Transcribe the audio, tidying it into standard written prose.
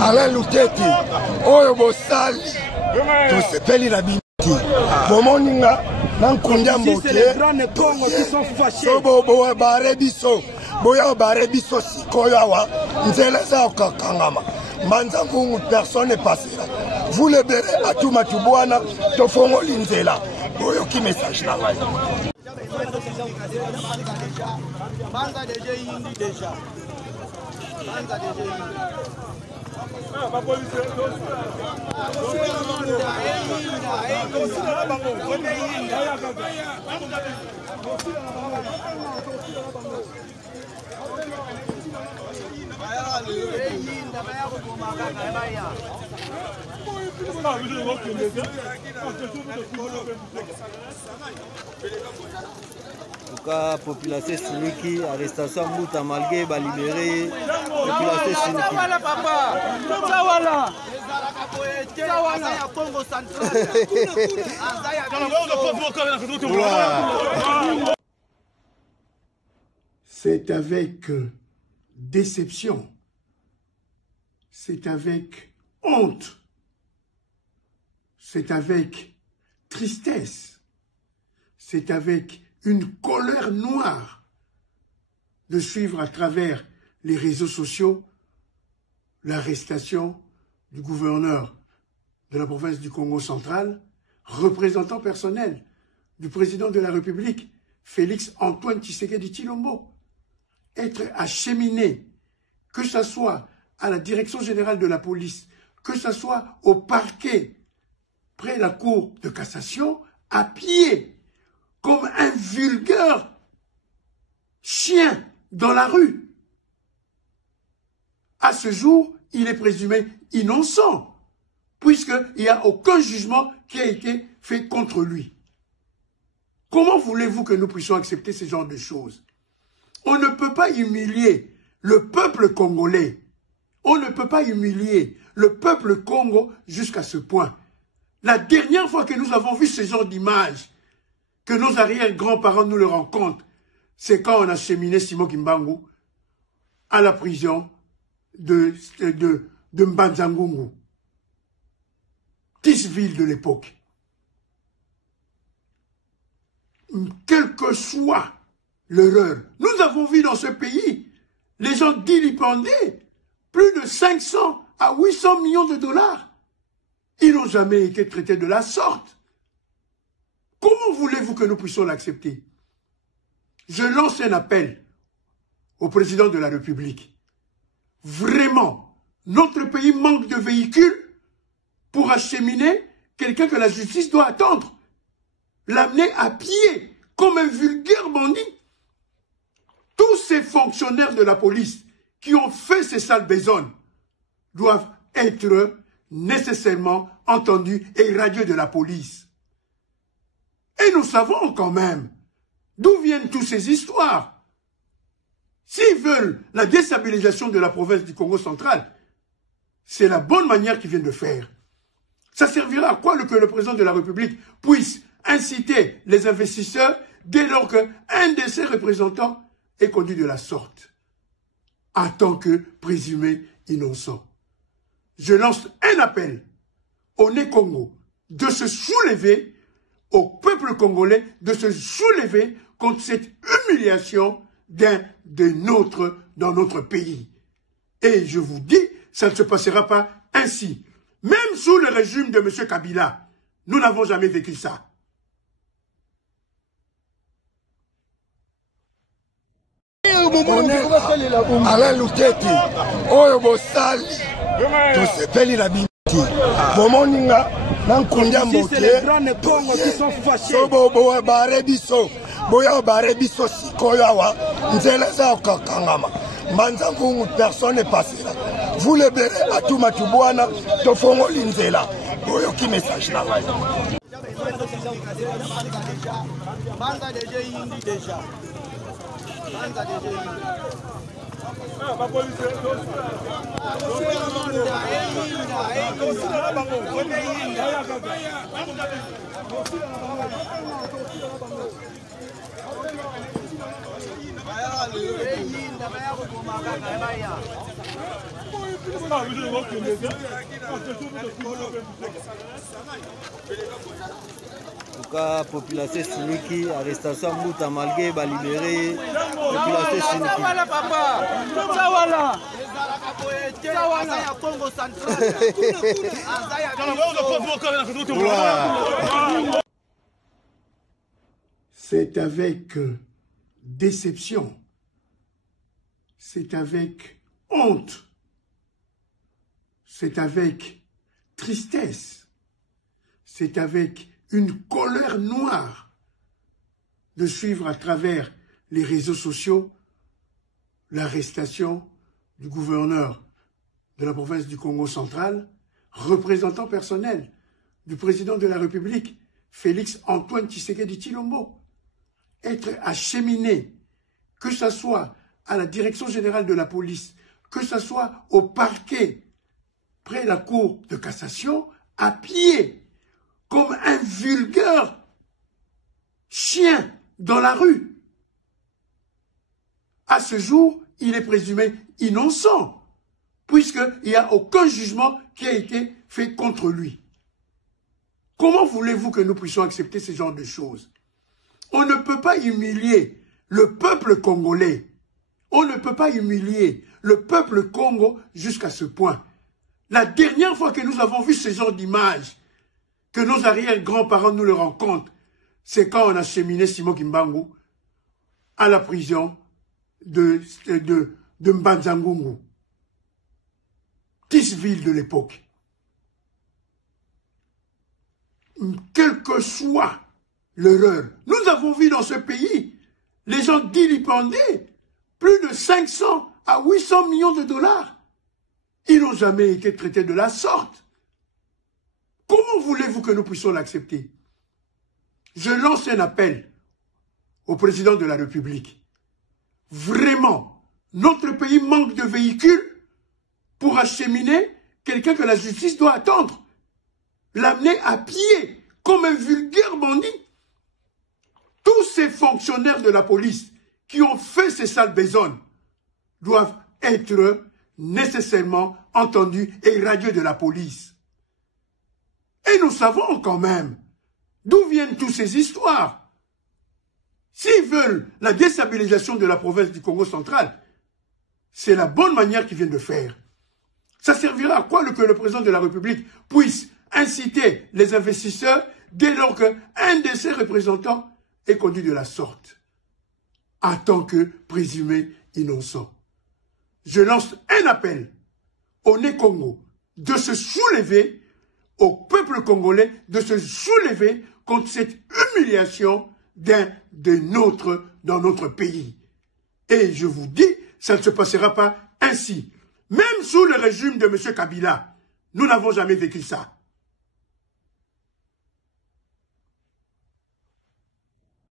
Alain Luteti, Oyo Bosali, Tosepeli la Binti, Bomoninga, Nankundia Mbote, Sobo Barebiso, Boya Barebiso Sikoyawa, Nzeleza Okakangama, Manzangu, personne n'est passé là. Vous le verrez à tout Matubouana, Tofongo Linzela, Boyo qui message là. Banza déjà indi déjà. Banza déjà indi. Ah, ma police. En tout cas, population Siniki, arrestation Mouta malgré libéré, population Siniki. C'est avec déception, c'est avec honte, c'est avec tristesse, c'est avec une colère noire de suivre à travers les réseaux sociaux l'arrestation du gouverneur de la province du Congo central, représentant personnel du président de la République, Félix Antoine Tshisekedi Tshilombo, être acheminé, que ce soit à la direction générale de la police, que ce soit au parquet, près de la cour de cassation, à pied, comme un vulgaire chien dans la rue. À ce jour, il est présumé innocent, puisqu'il n'y a aucun jugement qui a été fait contre lui. Comment voulez-vous que nous puissions accepter ce genre de choses? On ne peut pas humilier le peuple congolais. On ne peut pas humilier le peuple Congo jusqu'à ce point. La dernière fois que nous avons vu ce genre d'image, que nos arrière-grands-parents nous le rendent compte, c'est quand on a cheminé Simon Kimbangu à la prison de Mbanzangungu, 10 villes de l'époque. Quelle que soit l'erreur, nous avons vu dans ce pays les gens dilipender plus de 500 à 800 millions de dollars. Ils n'ont jamais été traités de la sorte. Comment voulez-vous que nous puissions l'accepter? Je lance un appel au président de la République. Vraiment, notre pays manque de véhicules pour acheminer quelqu'un que la justice doit attendre. L'amener à pied comme un vulgaire bandit. Tous ces fonctionnaires de la police qui ont fait ces sales besognes doivent être nécessairement entendus et radiés de la police. Et nous savons quand même d'où viennent toutes ces histoires. S'ils veulent la déstabilisation de la province du Congo central, c'est la bonne manière qu'ils viennent de faire. Ça servira à quoi que le président de la République puisse inciter les investisseurs dès lors qu'un de ses représentants est conduit de la sorte, en tant que présumé innocent. Je lance un appel au Né-Congo de se soulever, au peuple congolais de se soulever contre cette humiliation d'un des nôtres dans notre pays. Et je vous dis, ça ne se passera pas ainsi. Même sous le régime de M. Kabila, nous n'avons jamais vécu ça. Alain Luteti, Oyo Bosali, Tosepeli la Binti, Bomoninga, Nankundia Mbote, Sobo Barebiso, Boya Barebiso Sikoyawa, Nzeleza Okakangama, Manzangu, personne n'est passé là. Vous le verrez à tout Matubouana, Tofongo Linzela, Boyo qui message là. Banza déjà indi déjà. Banza déjà indi. Ah, ma police. En tout cas, population Siniki, arrestation Mouta Malgué, libéré, population Siniki. C'est avec déception, c'est avec honte, c'est avec tristesse, c'est avec une colère noire de suivre à travers les réseaux sociaux l'arrestation du gouverneur de la province du Congo central, représentant personnel du président de la République, Félix Antoine Tshisekedi Tshilombo, être acheminé, que ce soit à la direction générale de la police, que ce soit au parquet, près de la cour de cassation, à pied, comme un vulgaire chien dans la rue. À ce jour, il est présumé innocent, puisqu'il n'y a aucun jugement qui a été fait contre lui. Comment voulez-vous que nous puissions accepter ce genre de choses? On ne peut pas humilier le peuple congolais. On ne peut pas humilier le peuple Congo jusqu'à ce point. La dernière fois que nous avons vu ce genre d'image, que nos arrière-grands-parents nous le rendent compte, c'est quand on a cheminé Simon Kimbangu à la prison de Mbanzangungu, petite ville de l'époque. Quel que soit l'erreur, nous avons vu dans ce pays les gens dilipender plus de 500 à 800 millions de dollars. Ils n'ont jamais été traités de la sorte. Comment voulez-vous que nous puissions l'accepter? Je lance un appel au président de la République. Vraiment, notre pays manque de véhicules pour acheminer quelqu'un que la justice doit attendre. L'amener à pied comme un vulgaire bandit. Tous ces fonctionnaires de la police qui ont fait ces sales besognes doivent être nécessairement entendus et irradiés de la police. Et nous savons quand même d'où viennent toutes ces histoires. S'ils veulent la déstabilisation de la province du Congo central, c'est la bonne manière qu'ils viennent de faire. Ça servira à quoi que le président de la République puisse inciter les investisseurs dès lors qu'un de ses représentants est conduit de la sorte, en tant que présumé innocent. Je lance un appel au Né-Congo de se soulever, au peuple congolais de se soulever contre cette humiliation d'un des nôtres dans notre pays. Et je vous dis, ça ne se passera pas ainsi. Même sous le régime de M. Kabila, nous n'avons jamais vécu ça.